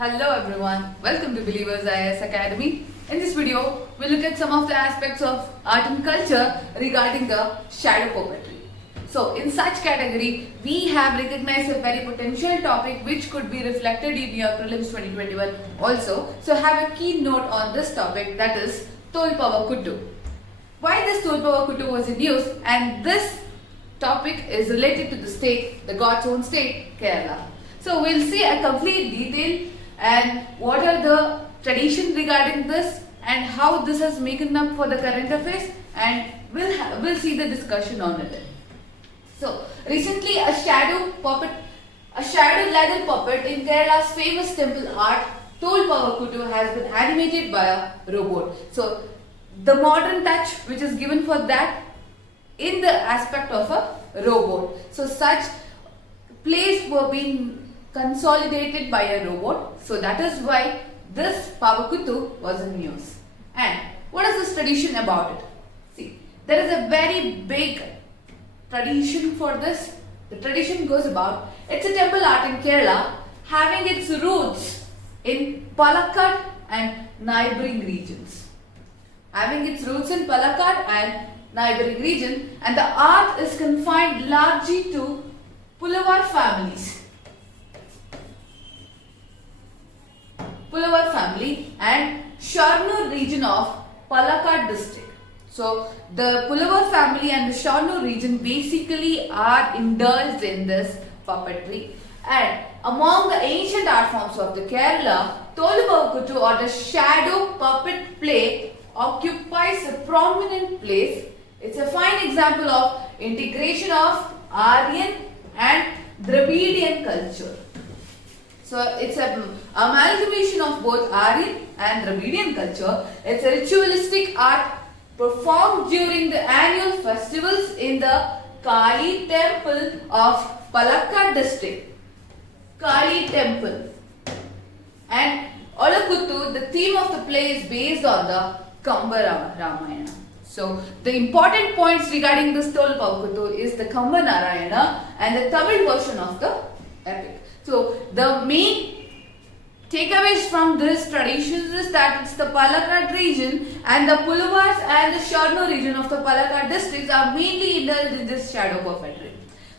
Hello everyone, welcome to Believers IAS Academy. In this video, we'll look at some of the aspects of art and culture regarding the shadow puppetry. So, in such category, we have recognized a very potential topic which could be reflected in your prelims 2021 also. So, have a keynote on this topic, that is Tolpava Kuttu. Why this Tolpava Kuttu was in use, and this topic is related to the state, the God's own state, Kerala. So, we'll see a complete detail and what are the traditions regarding this and how this has making up for the current affairs, and we'll see the discussion on it. So recently a shadow leather puppet in Kerala's famous temple art Tolpava Kuttu has been animated by a robot. So the modern touch which is given for that in the aspect of a robot. So such plays were being consolidated by a robot. So that is why this Pavakuttu was in use. And what is this tradition about it? See, there is a very big tradition for this. The tradition goes about, it's a temple art in Kerala having its roots in Palakkad and neighboring regions. Having its roots in Palakkad and neighboring region, and the art is confined largely to Pulavar families. Pulavar family and Sharnur region of Palakkad district. So the Pulavar family and the Sharnur region basically are indulged in this puppetry, and among the ancient art forms of the Kerala, Tolpava Kuttu or the shadow puppet play occupies a prominent place. It's a fine example of integration of Aryan and Dravidian culture. So it's an amalgamation of both Aryan and Dravidian culture. It's a ritualistic art performed during the annual festivals in the Kali temple of Palakkad district. Kali temple. And Olakuttu, the theme of the play is based on the Kamba Ramayana. So the important points regarding this Tolpava Kuttu is the Kamba Narayana and the Tamil version of the epic. So the main takeaways from this traditions is that it's the Palakkad region and the Pulavars and the Sharnur region of the Palakkad districts are mainly indulged in this shadow puppetry.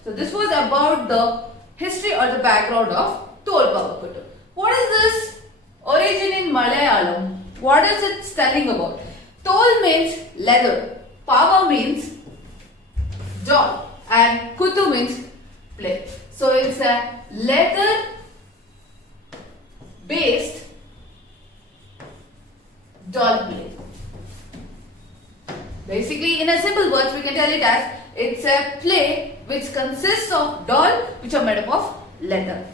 So this was about the history or the background of Tolpava Kuttu. What is this origin in Malayalam? What is it telling about? Tol means leather, Pava means doll, and Kuttu means play. So it's a leather based doll play. Basically, in a simple words, we can tell it as it's a play which consists of doll which are made up of leather,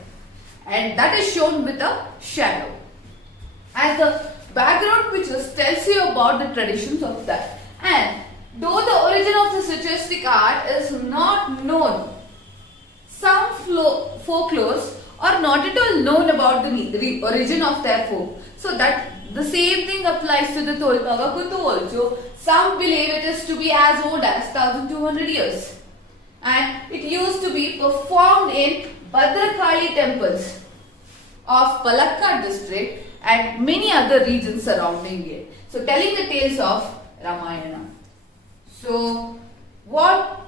and that is shown with a shadow. As the background pictures tells you about the traditions of that, and though the origin of this ritualistic art is not known, some folklores are not at all known about the origin of their folk. So that the same thing applies to the Tolpava Kuttu also. Some believe it is to be as old as 1200 years. And it used to be performed in Bhadrakali temples of Palakkad district and many other regions surrounding it. So telling the tales of Ramayana. So what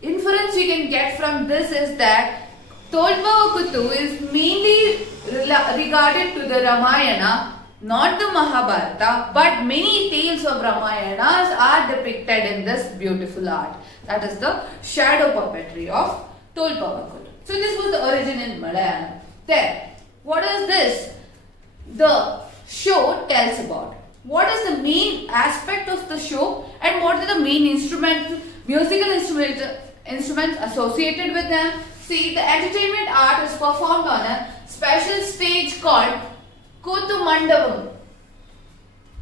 inference you can get from this is that Tolpava Kuttu is mainly regarded to the Ramayana, not the Mahabharata, but many tales of Ramayanas are depicted in this beautiful art. That is the shadow puppetry of Tolpava Kuttu. So this was the origin in Malayalam. Then, what is this? The show tells about. What is the main aspect of the show and what are the main musical instruments associated with them? See, the entertainment art is performed on a special stage called Kuttu Mandapam.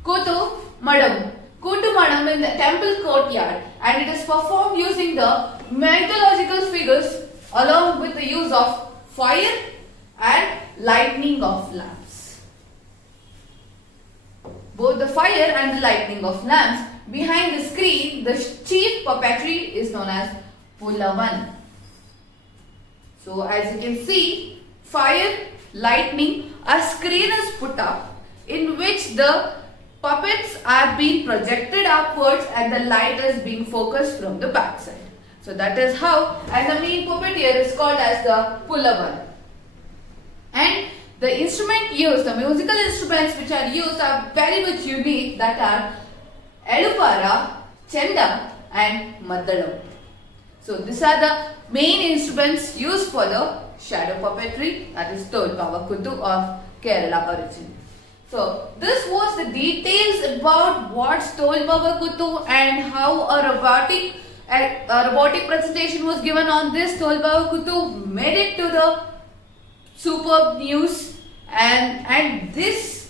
Kuttu Madam in the temple courtyard, and it is performed using the mythological figures along with the use of fire and lightning of lamps. Both the fire and the lightning of lamps. Behind the screen, the chief puppetry is known as Pulavan. So as you can see, fire, lightning a screen is put up in which the puppets are being projected upwards and the light is being focused from the back side. So that is how, and the main puppet here is called as the Pullavan. And the instrument used, the musical instruments which are used are very much unique, that are Edupara, Chenda and Maddalam. So these are the main instruments used for the shadow puppetry, that is Tolpava Kuttu of Kerala origin. So this was the details about what's Tolpava Kuttu and how a robotic presentation was given on this Tolpava Kuttu made it to the superb news, and this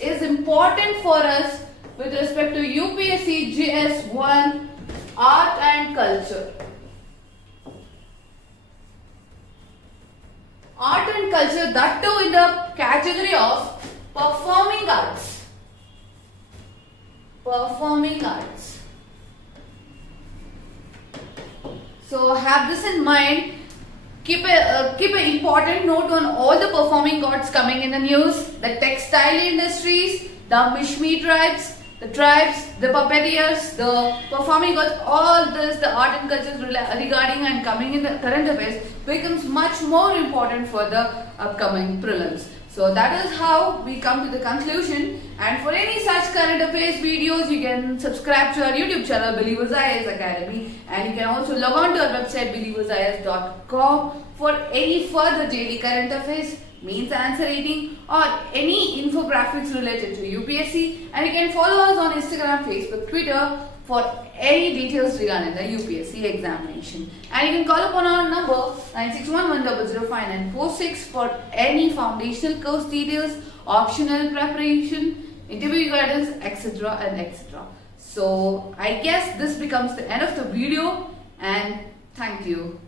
is important for us with respect to UPSC GS1 Art and Culture. Art and culture, that too in the category of performing arts. Performing arts. So have this in mind. Keep an important note on all the performing arts coming in the news. The textile industries, the Mishmi tribes, the puppeteers, the performing arts, all this, the art and culture regarding and coming in the current affairs becomes much more important for the upcoming prelims. So that is how we come to the conclusion, and for any such current affairs videos you can subscribe to our YouTube channel Believers IAS Academy, and you can also log on to our website believersias.com for any further daily current affairs, means answer rating or any infographics related to UPSC, and you can follow us on Instagram, Facebook, Twitter for any details regarding the UPSC examination. And you can call upon our number 9611005946 for any foundational course details, optional preparation, interview guidance, etc. and etc. So I guess this becomes the end of the video, and thank you.